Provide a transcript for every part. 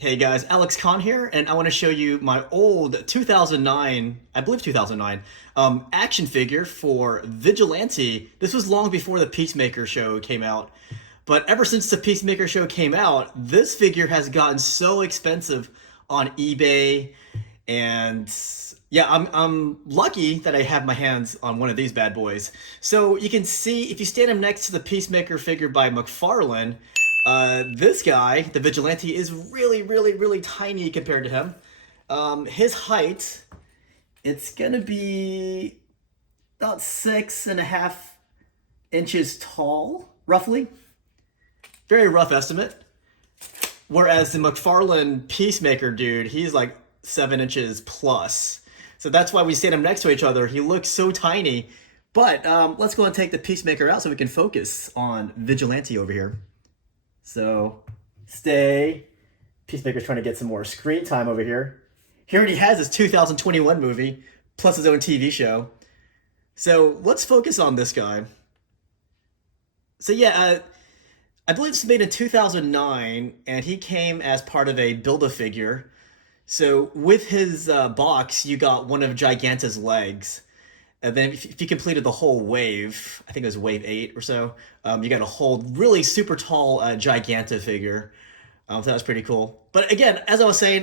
Hey guys, Alex Khan here, and I want to show you my old 2009, I believe 2009, action figure for Vigilante. This was long before the Peacemaker show came out, but ever since the Peacemaker show came out, this figure has gotten so expensive on eBay, and yeah, I'm lucky that I have my hands on one of these bad boys. So you can see if you stand him next to the Peacemaker figure by McFarlane, this guy, the Vigilante, is really tiny compared to him. His height, it's gonna be about 6.5 inches tall, roughly. Very rough estimate. Whereas the McFarlane Peacemaker dude, he's like 7 inches plus. So that's why we stand him next to each other. He looks so tiny. But let's go and take the Peacemaker out so we can focus on Vigilante over here. So stay. Peacemaker's trying to get some more screen time over here. He already has his 2021 movie, plus his own TV show. So let's focus on this guy. So yeah, I believe this was made in 2009, and he came as part of a Build-A-Figure. So with his box, you got one of Giganta's legs. And then if you completed the whole wave, I think it was wave 8 or so, you got a whole really super tall Giganta figure. So that was pretty cool. But again, as I was saying,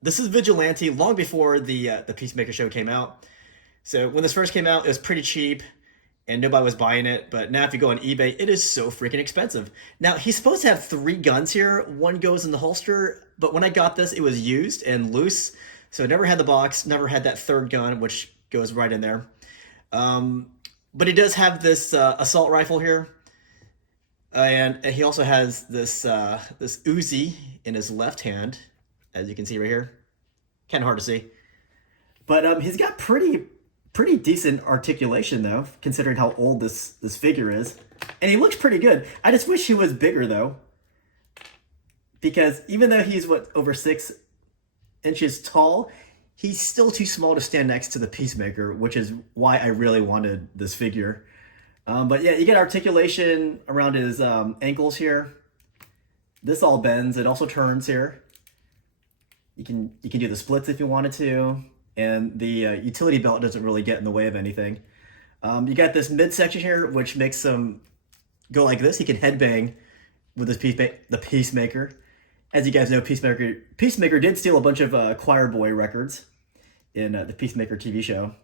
this is Vigilante long before the Peacemaker show came out. So when this first came out, it was pretty cheap and nobody was buying it. But now if you go on eBay, it is so freaking expensive. Now, he's supposed to have 3 guns here. One goes in the holster, but when I got this, it was used and loose. So I never had the box, never had that 3rd gun, which goes right in there. But he does have this assault rifle here. And he also has this this Uzi in his left hand, as you can see right here. Kind of hard to see. But he's got pretty decent articulation though, considering how old this figure is. And he looks pretty good. I just wish he was bigger though, because even though he's over 6 inches tall, he's still too small to stand next to the Peacemaker, which is why I really wanted this figure. But yeah, you get articulation around his ankles here. This all bends. It also turns here. You can do the splits if you wanted to. And the utility belt doesn't really get in the way of anything. You got this midsection here, which makes him go like this. He can headbang with the Peacemaker. As you guys know, Peacemaker did steal a bunch of choir boy records in the Peacemaker TV show.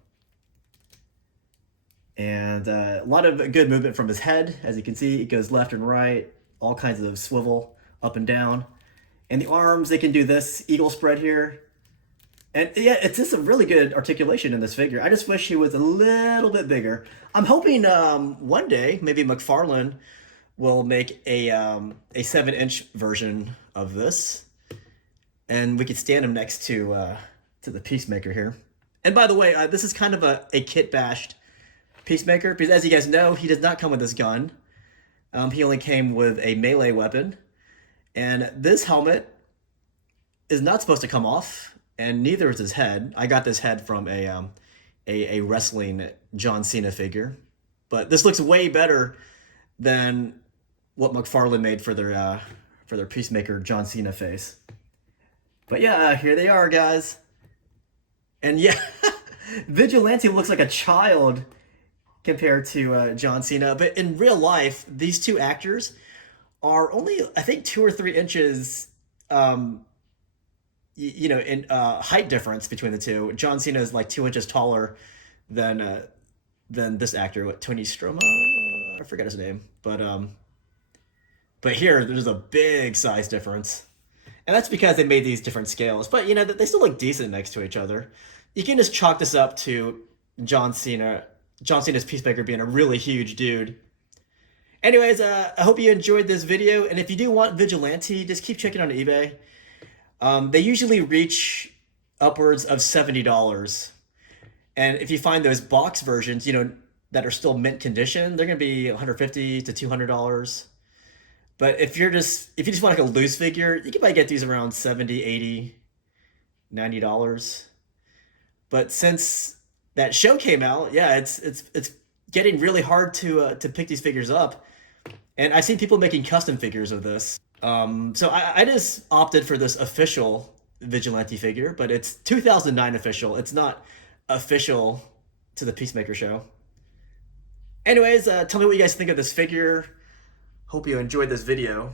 And a lot of good movement from his head. As you can see, it goes left and right, all kinds of swivel up and down. And the arms, they can do this eagle spread here. And yeah, it's just a really good articulation in this figure. I just wish he was a little bit bigger. I'm hoping one day, maybe McFarlane will make a 7-inch version of this. And we could stand him next to the Peacemaker here. And by the way, this is kind of a kit-bashed Peacemaker, because as you guys know, he does not come with this gun. He only came with a melee weapon. And this helmet is not supposed to come off, and neither is his head. I got this head from a wrestling John Cena figure. But this looks way better than what McFarlane made for their Peacemaker John Cena face. But yeah, here they are, guys. And yeah, Vigilante looks like a child compared to John Cena. But in real life, these two actors are only, I think, 2 or 3 inches, in height difference between the two. John Cena is like 2 inches taller than this actor, Tony Stroma? I forgot his name. But here, there's a big size difference. And that's because they made these different scales. But, they still look decent next to each other. You can just chalk this up to John Cena's Peacemaker being a really huge dude. Anyways, I hope you enjoyed this video. And if you do want Vigilante, just keep checking on eBay. They usually reach upwards of $70. And if you find those box versions, that are still mint condition, they're going to be $150 to $200. But if you just want like a loose figure, you can probably get these around $70, $80, $90. But since that show came out, yeah, it's getting really hard to pick these figures up. And I've seen people making custom figures of this. So I just opted for this official Vigilante figure, but it's 2009 official. It's not official to the Peacemaker show. Anyways, tell me what you guys think of this figure. Hope you enjoyed this video.